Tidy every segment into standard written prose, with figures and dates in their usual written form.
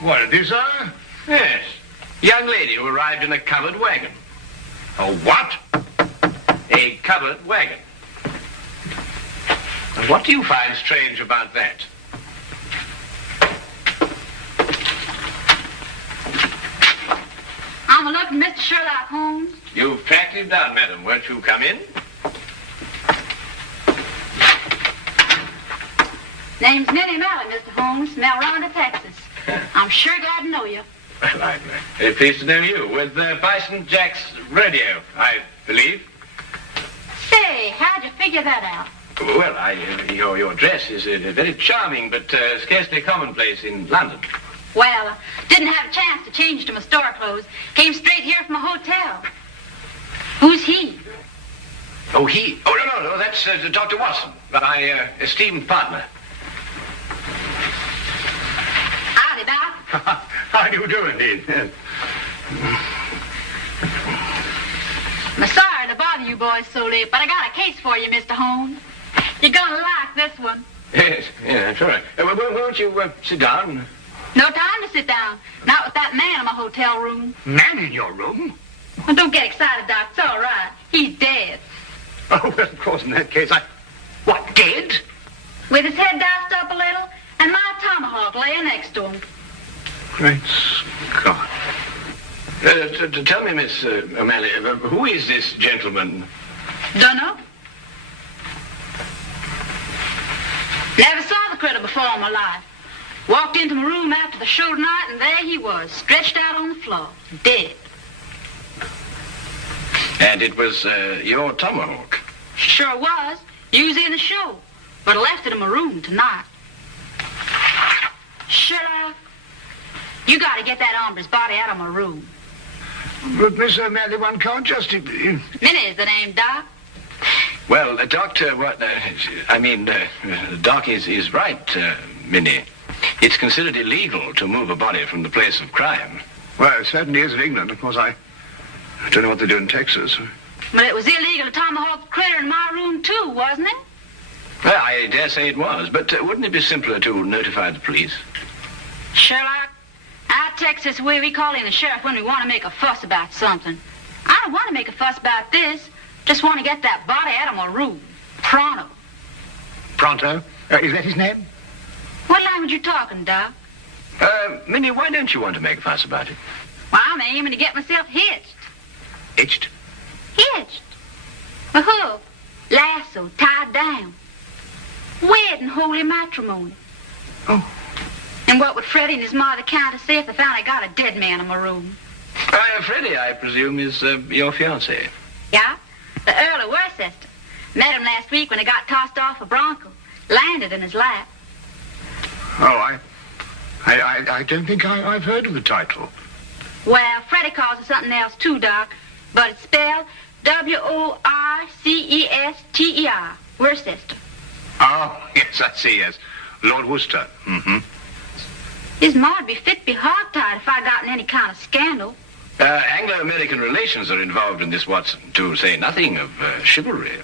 What, it is, sir? Yes. Young lady who arrived in a covered wagon. A what? A covered wagon. And what do you find strange about that? I'm looking, Mr. Sherlock Holmes. You've tracked him down, madam. Won't you come in? Name's Minnie O'Malley, Mr. Holmes, from El Ronda, Texas. I'm sure glad to know you. Well, I'm very pleased to know you. With Bison Jack's rodeo, I believe. Say, how'd you figure that out? Well, your dress is very charming, but scarcely commonplace in London. Well, didn't have a chance to change to my store clothes. Came straight here from a hotel. Who's he? Oh, he? Oh, no, that's Dr. Watson, my esteemed partner. Howdy, Doc. How do you do, indeed? I'm sorry to bother you boys so late, but I got a case for you, Mr. Holmes. You're gonna like this one. Yes, yeah, that's all right. Won't you sit down? No time to sit down. Not with that man in my hotel room. Man in your room? Well, don't get excited, Doc. It's all right. He's dead. Oh, well, of course, in that case, What, dead? With his head diced up a little, and my tomahawk laying next to him. Great Scott. Tell me, Miss O'Malley, who is this gentleman? Dunno. Never saw the critter before in my life. Walked into my room after the show tonight, and there he was, stretched out on the floor, dead. And it was your tomahawk? Sure was. Usually in the show. But I left it in my room tonight. Sherlock, you got to get that hombre's body out of my room. But, Miss O'Malley, one can't just... Minnie is the name, Doc. Well, Doctor, Doc is right, Minnie. It's considered illegal to move a body from the place of crime. Well, it certainly is in England. Of course, I don't know what they do in Texas. But it was illegal to tomahawk the critter in my room, too, wasn't it? Well, I dare say it was, but wouldn't it be simpler to notify the police? Sherlock, out Texas way we call in the sheriff when we want to make a fuss about something. I don't want to make a fuss about this. Just want to get that body out of my room. Pronto. Pronto? Is that his name? What language you talking, Doc? Minnie, why don't you want to make a fuss about it? Well, I'm aiming to get myself hitched. Hitched? Hitched? A hook, lasso, tied down. Wedding holy matrimony. Oh. And what would Freddie and his mother count to say if they found I got a dead man in my room? Freddie, I presume, is your fiancé. Yeah, the Earl of Worcester. Met him last week when he got tossed off a bronco. Landed in his lap. Oh, I don't think I've heard of the title. Well, Freddie calls it something else too, Doc. But it's spelled W-O-R-C-E-S-T-E-R. Worcester. Oh, yes, I see, yes. Lord Worcester. Mm-hmm. His ma'd be fit to be hog-tied if I got in any kind of scandal. Anglo-American relations are involved in this, Watson, to say nothing of chivalry.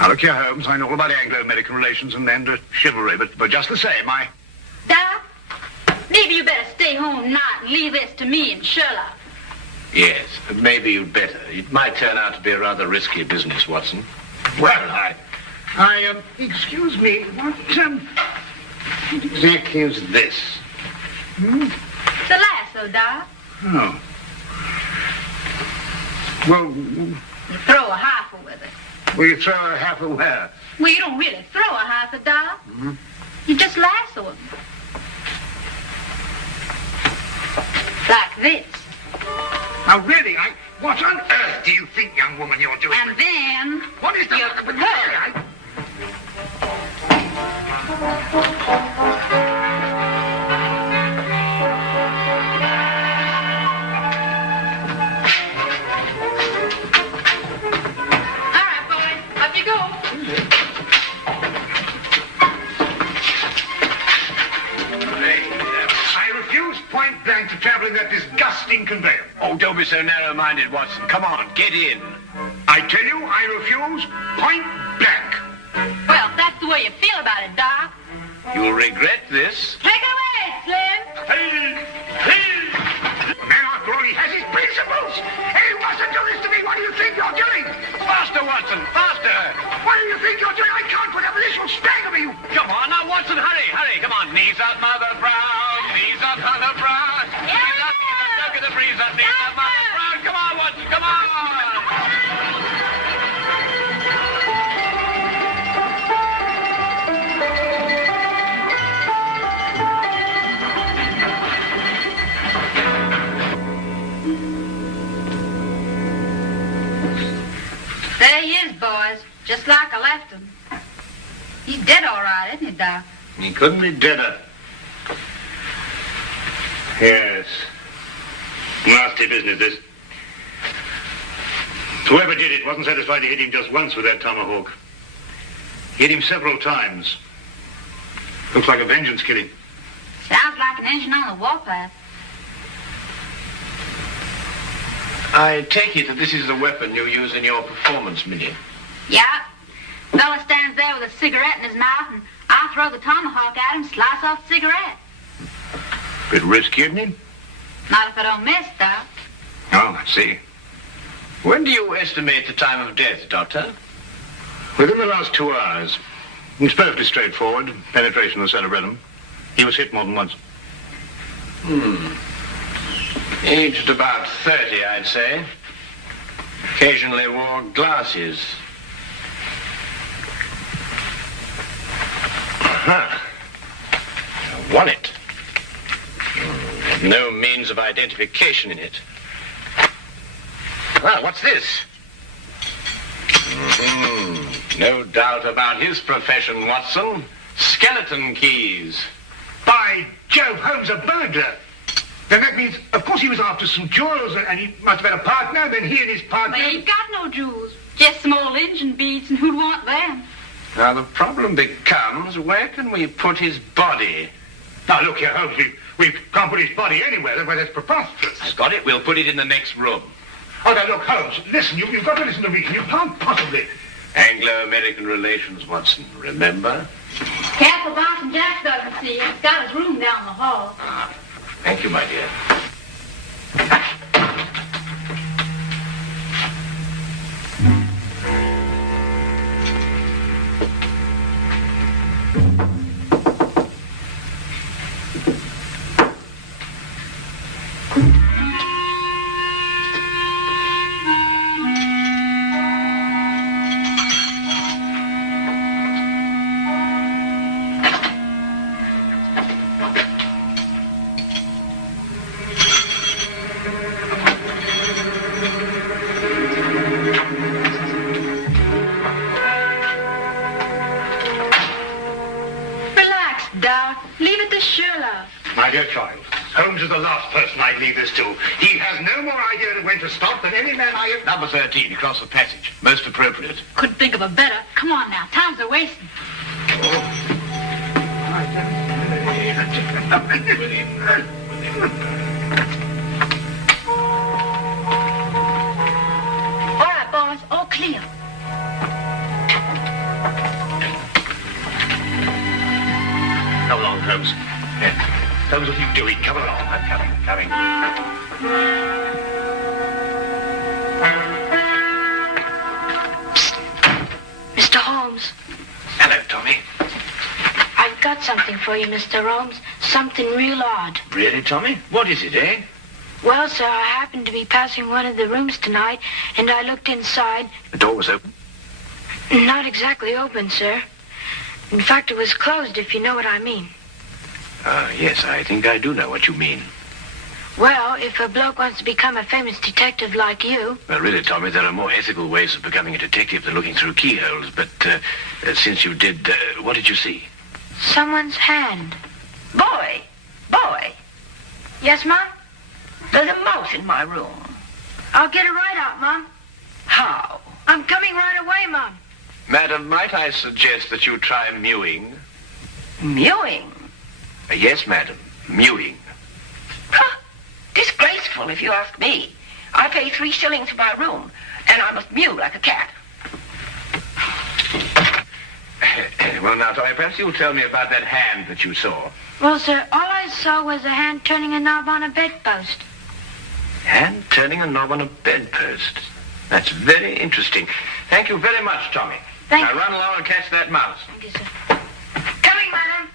Now, look here, Holmes, I know all about Anglo-American relations and chivalry, but just the same, Doc, maybe you better stay home tonight and leave this to me and Sherlock. Yes, maybe you'd better. It might turn out to be a rather risky business, Watson. Well, excuse me, what exactly is this? It's a lasso, Doc. Oh. Well, You throw a heifer with it. will you throw a half a where? Well, you don't really throw a heifer, Doc. Mm-hmm. You just lasso him. Like this. Now, really, what on earth do you think, young woman, you're doing? And then... What is the... You But pull. All right, boys, up you go. I refuse point blank to travel in that disgusting conveyance. Oh, don't be so narrow-minded, Watson. Come on, get in. I tell you, I refuse point blank. Well, if that's the way you feel about it, Doc. You'll regret this. Take it away, Slim. Man, after all, he has his principles. And you mustn't do this to me. What do you think you're doing? Faster, Watson, faster! What do you think you're doing? I can't put up with this. You'll stagger me. Come on, now, Watson, hurry, come on. Knees up, Mother Brown, knees up, Mother Brown. Knees up, don't get the breeze up, knees up, Mother Brown. Come on, Watson, come on! There he is, boys. Just like I left him. He's dead all right, isn't he, Doc? He couldn't be deader. Yes. Nasty business, this. Whoever did it wasn't satisfied to hit him just once with that tomahawk. He hit him several times. Looks like a vengeance killing. Sounds like an engine on the warpath. I take it that this is the weapon you use in your performance, Minnie. Yeah. Fella stands there with a cigarette in his mouth, and I throw the tomahawk at him, slice off the cigarette. Bit risky, isn't it? Not if I don't miss, Doc. Oh, I see. When do you estimate the time of death, Doctor? Within the last 2 hours. It's perfectly straightforward. Penetration of the cerebellum. He was hit more than once. Aged about 30, I'd say. Occasionally wore glasses. Aha. Won it. No means of identification in it. Ah, what's this? No doubt about his profession, Watson. Skeleton keys. By Jove, Holmes, a burglar. Then that means, of course, he was after some jewels, and he must have had a partner, and then he and his partner... Well, he ain't got no jewels. Just some old engine beads, and who'd want them? Now, the problem becomes, where can we put his body? Now, look here, Holmes, we can't put his body anywhere. Well, that's preposterous. I've got it. We'll put it in the next room. Oh, now, look, Holmes, listen, you've got to listen to reason. You can't possibly... Anglo-American relations, Watson. Remember? Careful, Bison Jack doesn't see you. He's got his room down the hall. Ah, thank you, my dear. My dear child, Holmes is the last person I'd leave this to. He has no more idea of when to stop than any man I have... Number 13, across the passage. Most appropriate. Couldn't think of a better. Come on now, time's a wasting. All right, boys, all clear. Come along, Holmes. Holmes, what are you doing? Come along. I'm coming. Psst. Mr. Holmes. Hello, Tommy. I've got something for you, Mr. Holmes. Something real odd. Really, Tommy? What is it, eh? Well, sir, I happened to be passing one of the rooms tonight, and I looked inside. The door was open. Not exactly open, sir. In fact, it was closed, if you know what I mean. Yes, I think I do know what you mean. Well, if a bloke wants to become a famous detective like you... Well, really, Tommy, there are more ethical ways of becoming a detective than looking through keyholes. But since you did, what did you see? Someone's hand. Boy! Yes, Mom? There's a mouse in my room. I'll get it right out, Mom. How? I'm coming right away, Mom. Madam, might I suggest that you try mewing? Mewing? Yes, madam. Mewing. Huh. Disgraceful, if you ask me. I pay 3 shillings for my room, and I must mew like a cat. Well, now, Tommy, perhaps you'll tell me about that hand that you saw. Well, sir, all I saw was a hand turning a knob on a bedpost. Hand turning a knob on a bedpost. That's very interesting. Thank you very much, Tommy. Thank now you. Run along and catch that mouse. Thank you, sir. Coming, madam.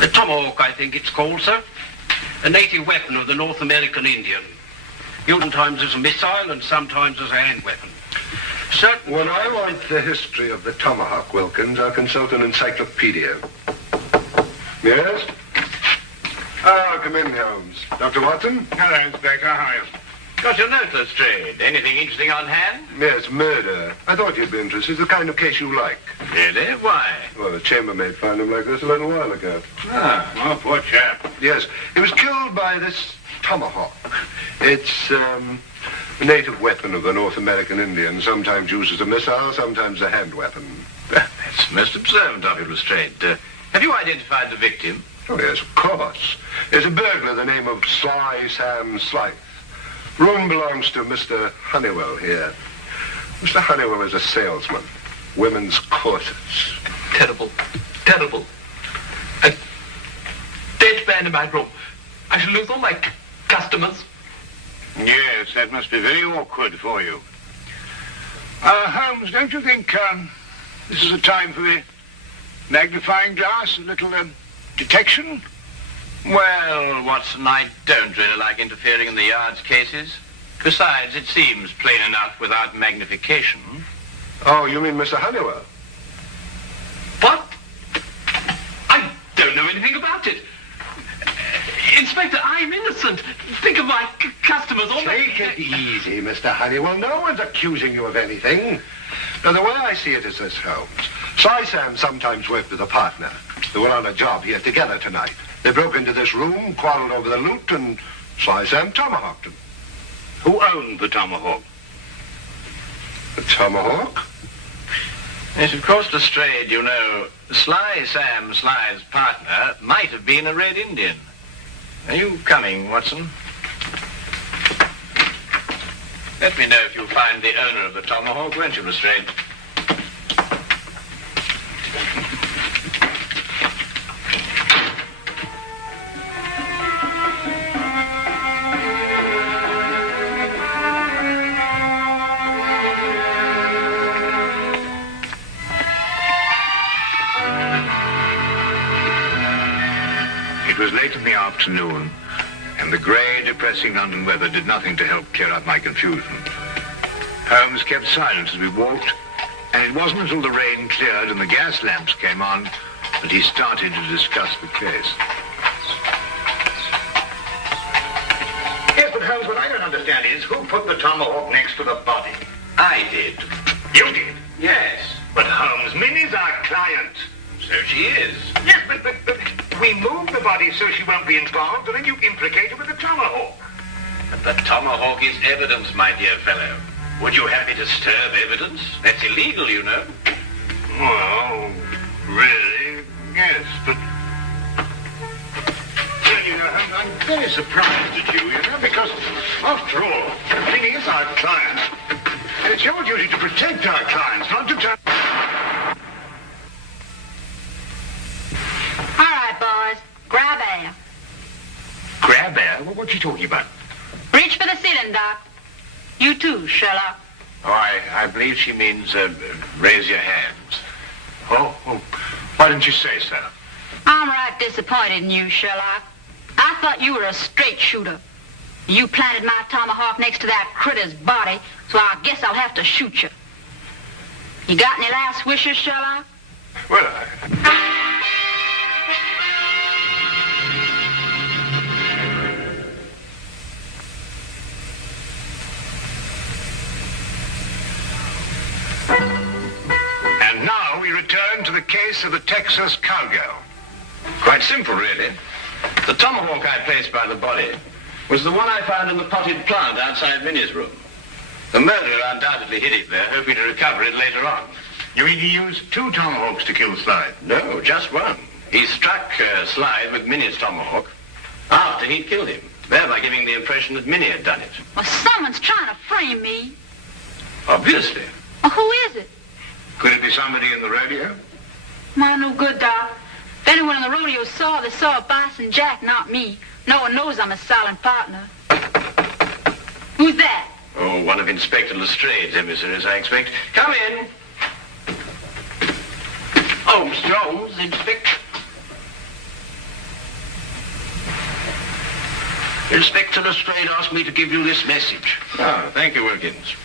The tomahawk, I think it's called, sir. A native weapon of the North American Indian. Used sometimes as a missile and sometimes as a hand weapon. Sir, When I want the history of the tomahawk, Wilkins, I'll consult an encyclopedia. Yes? Ah, come in, Holmes. Dr. Watson? Hello, Inspector. How are you? Got your note, Lestrade. Anything interesting on hand? Yes, murder. I thought you'd be interested. It's the kind of case you like. Really? Why? Well, the chambermaid found him like this a little while ago. Ah, Oh, poor chap. Yes, he was killed by this tomahawk. It's a native weapon of the North American Indian, sometimes used as a missile, sometimes a hand weapon. that's most observant of you, Lestrade. Have you identified the victim? Oh, yes, of course. There's a burglar, the name of Sly Sam Slythe. Room belongs to Mr. Honeywell here. Mr. Honeywell is a salesman. Women's corsets. Terrible. Terrible. A dead man in my room. I shall lose all my customers. Yes, that must be very awkward for you. Holmes, don't you think this is a time for the magnifying glass, a little detection? Well, Watson, I don't really like interfering in the yard's cases. Besides, it seems plain enough without magnification. Oh, you mean Mr. Honeywell? What? I don't know anything about it. Inspector, I'm innocent. Think of my customers. All Take it easy, Mr. Honeywell. No one's accusing you of anything. Now, the way I see it is this, Holmes. Sly Sam sometimes worked with a partner. They were on a job here together tonight. They broke into this room, quarreled over the loot, and Sly Sam tomahawked him. Who owned the tomahawk? The tomahawk? Yes, of course, Lestrade, you know, Sly Sam Sly's partner might have been a Red Indian. Are you coming, Watson? Let me know if you find the owner of the tomahawk, won't you, Lestrade? It was late in the afternoon, and the grey, depressing London weather did nothing to help clear up my confusion. Holmes kept silent as we walked, and it wasn't until the rain cleared and the gas lamps came on that he started to discuss the case. Yes, but Holmes, what I don't understand is who put the tomahawk next to the body? I did. You did? Yes. But Holmes, Minnie's our client. So she is. Yes, but we moved the body so she won't be involved, and then you implicate her with the tomahawk. But the tomahawk is evidence, my dear fellow. Would you have me disturb evidence? That's illegal, you know. Well, really, yes, but... Well, you know, I'm very surprised at you know, because, after all, Minnie is our client. And it's your duty to protect our clients, not to turn... All right, boys. Grab air. Grab air? What's she talking about? Reach for the ceiling, Doc. You too, Sherlock. Oh, I believe she means raise your hands. Oh, why didn't you say so? I'm right disappointed in you, Sherlock. I thought you were a straight shooter. You planted my tomahawk next to that critter's body, so I guess I'll have to shoot you. You got any last wishes, Sherlock? Well, And now we return to the case of the Texas Cowgirl. Quite simple, really. The tomahawk I placed by the body was the one I found in the potted plant outside Minnie's room. The murderer undoubtedly hid it there, hoping to recover it later on. You mean he used 2 tomahawks to kill Sly? No, just one. He struck Sly with Minnie's tomahawk after he'd killed him. thereby giving the impression that Minnie had done it. Well, someone's trying to frame me. Obviously. Well, who is it? Could it be somebody in the rodeo? My no good, Doc. If anyone in the rodeo saw, they saw Bison Jack, not me. No one knows I'm a silent partner. Who's that? Oh, one of Inspector Lestrade's emissaries, I expect. Come in. Oh, Mr. Holmes, Inspector. Inspector Lestrade asked me to give you this message. Oh, thank you, Wilkins.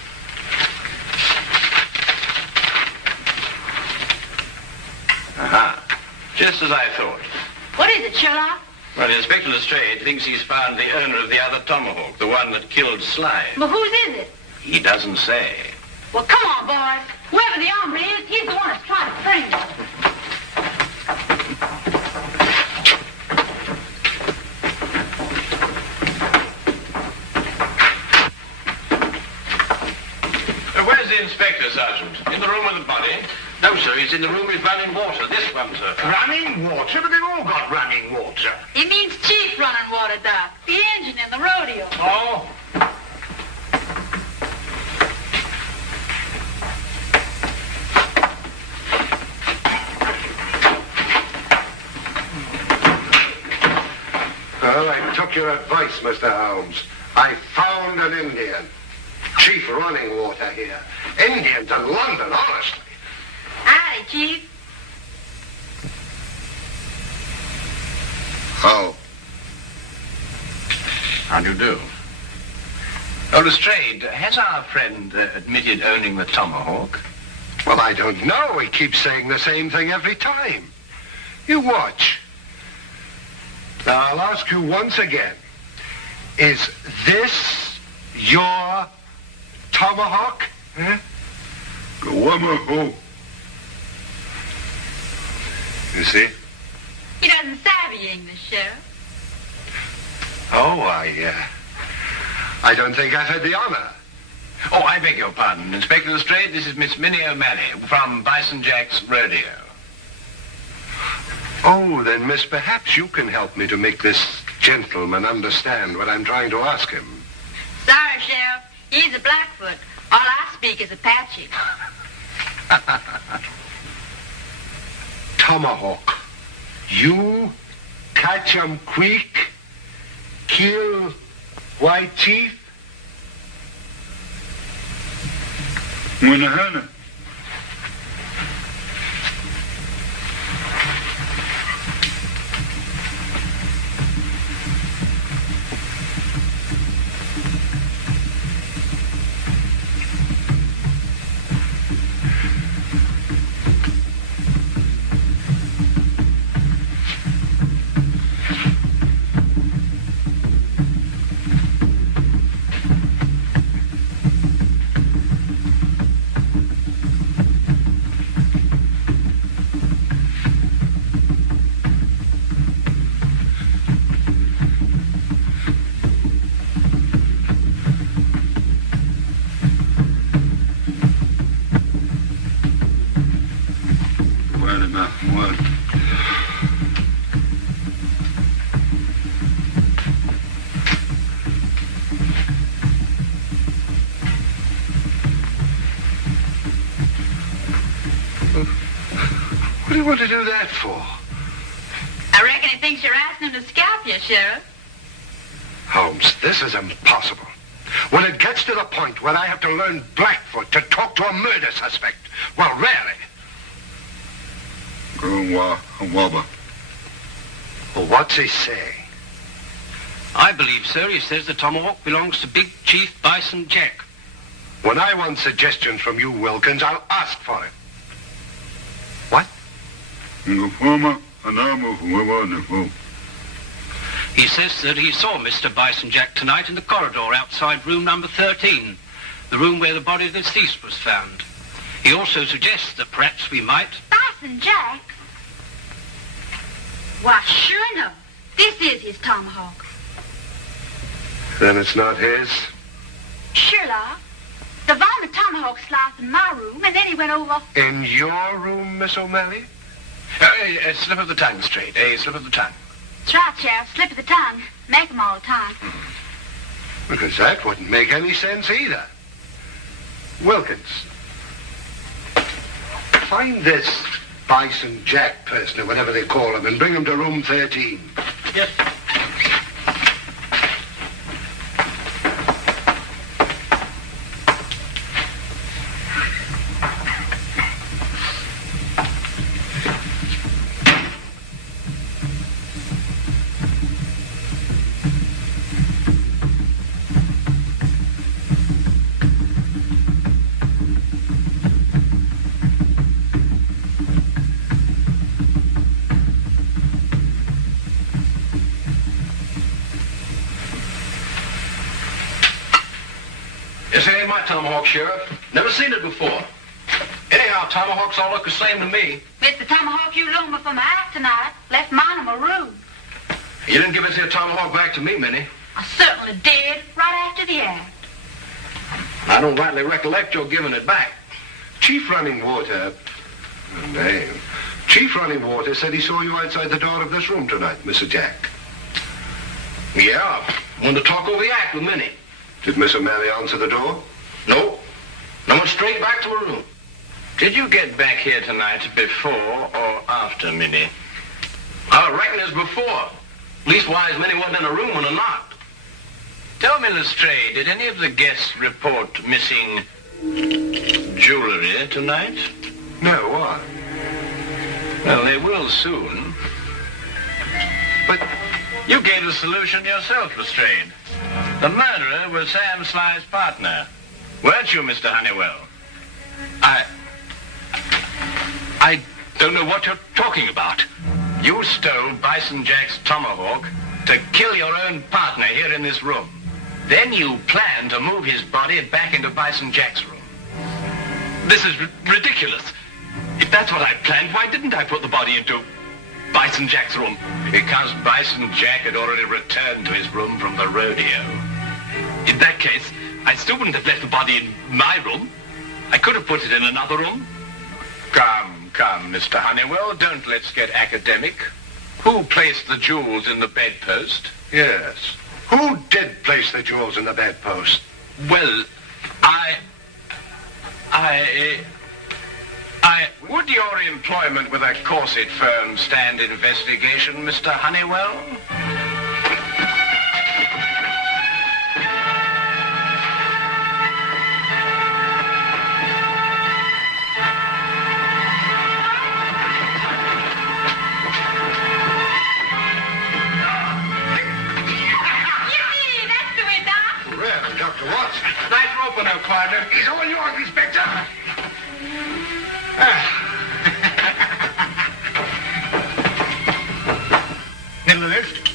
Aha. Just as I thought. What is it, Sherlock? Well, Inspector Lestrade thinks he's found the owner of the other tomahawk, the one that killed Sly. But whose is it? He doesn't say. Well, come on, boys. Whoever the hombre is, he's the one that's trying to frame me. Where's the inspector, Sergeant? In the room with the body? No, sir, he's in the room with running water. This one, sir. Running water? But they've all got running water. It means Chief running water, Doc. The engine in the rodeo. Oh. Well, I took your advice, Mr. Holmes. I found an Indian. Chief running water here. Indians in London, honestly. Howdy, Chief. Oh. How do you do? Oh, Lestrade, has our friend admitted owning the tomahawk? Well, I don't know. He keeps saying the same thing every time. You watch. Now, I'll ask you once again. Is this your tomahawk? Huh? You see? He doesn't savvy English, Sheriff. Oh, I don't think I've had the honor. Oh, I beg your pardon. Inspector Lestrade, this is Miss Minnie O'Malley from Bison Jack's rodeo. Oh, then, miss, perhaps you can help me to make this gentleman understand what I'm trying to ask him. Sorry, Sheriff. He's a Blackfoot. All I speak is Apache. Tomahawk. You catch 'em quick, kill white chief. What do you want to do that for? I reckon he thinks you're asking him to scalp you, Sheriff. Holmes, this is impossible. When it gets to the point where I have to learn Blackfoot to talk to a murder suspect, well, really. Well, what's he saying? I believe, sir, he says the tomahawk belongs to Big Chief Bison Jack. When I want suggestions from you, Wilkins, I'll ask for it. What? He says that he saw Mr. Bison Jack tonight in the corridor outside room number 13, the room where the body of the deceased was found. He also suggests that perhaps we might... Bison Jack? Why, sure enough. This is his tomahawk. Then it's not his? Sherlock. They found the tomahawk slice in my room, and then he went over... In your room, Miss O'Malley? A slip of the tongue, Lestrade. A slip of the tongue. That's right, Sheriff. Slip of the tongue. Make them all the time. Because that wouldn't make any sense either. Wilkins, find this Bison Jack person, or whatever they call him, and bring him to room 13. Yes. This ain't my tomahawk, Sheriff. Never seen it before. Anyhow, tomahawks all look the same to me. It's the tomahawk you loaned me for my act tonight. Left mine in my room. You didn't give us your tomahawk back to me, Minnie. I certainly did, right after the act. I don't rightly recollect your giving it back. Chief Running Water... Name. Chief Running Water said he saw you outside the door of this room tonight, Mr. Jack. Yeah, wanted to talk over the act with Minnie. Did Miss O'Malley answer the door? No. I went straight back to her room. Did you get back here tonight before or after Minnie? I reckon it's before. Leastwise, Minnie wasn't in a room when I knocked. Tell me, Lestrade, did any of the guests report missing jewelry tonight? No, why? Well, they will soon. But you gave the solution yourself, Lestrade. The murderer was Sam Sly's partner. Weren't you, Mr. Honeywell? I don't know what you're talking about. You stole Bison Jack's tomahawk to kill your own partner here in this room. Then you planned to move his body back into Bison Jack's room. This is ridiculous. If that's what I planned, why didn't I put the body into Bison Jack's room? Because Bison Jack had already returned to his room from the rodeo. In that case, I still wouldn't have left the body in my room. I could have put it in another room. Come, Mr. Honeywell, don't let's get academic. Who placed the jewels in the bedpost? yes. Who did place the jewels in the bedpost? Well, Would your employment with a corset firm stand investigation, Mr. Honeywell? Well, Dr. Watson. Nice rope now, partner. He's all yours, Inspector. Need a lift?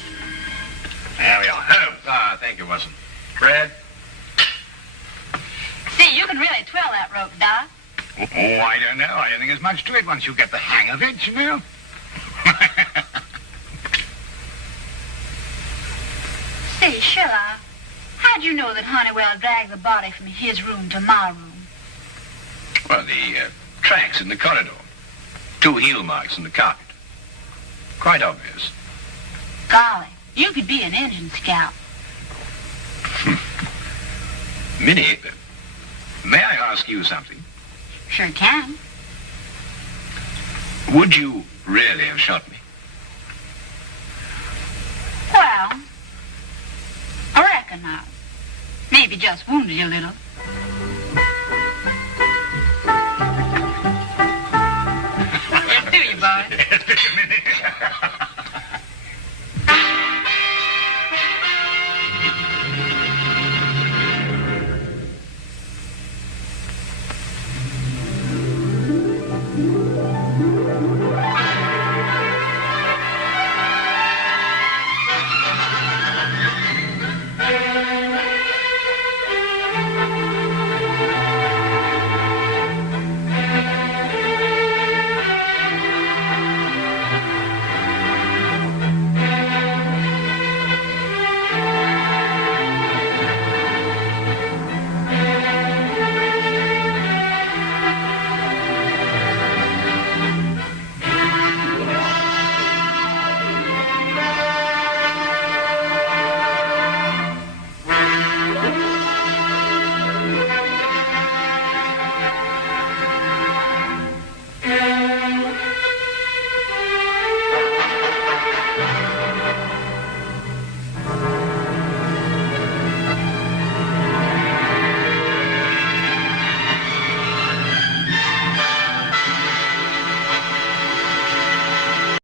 There we are. Holmes. Thank you, Watson. Brad? See, you can really twirl that rope, Doc. Oh, I don't know. I don't think there's much to it once you get the hang of it, you know. Say, Sherlock, how'd you know that Honeywell dragged the body from his room to my room? Well, the tracks in the corridor. 2 heel marks in the carpet. Quite obvious. Golly, you could be an engine scout. Minnie, may I ask you something? Sure can. Would you really have shot me? Well, I reckon not. Maybe just wounded you a little. Let's do you, boy.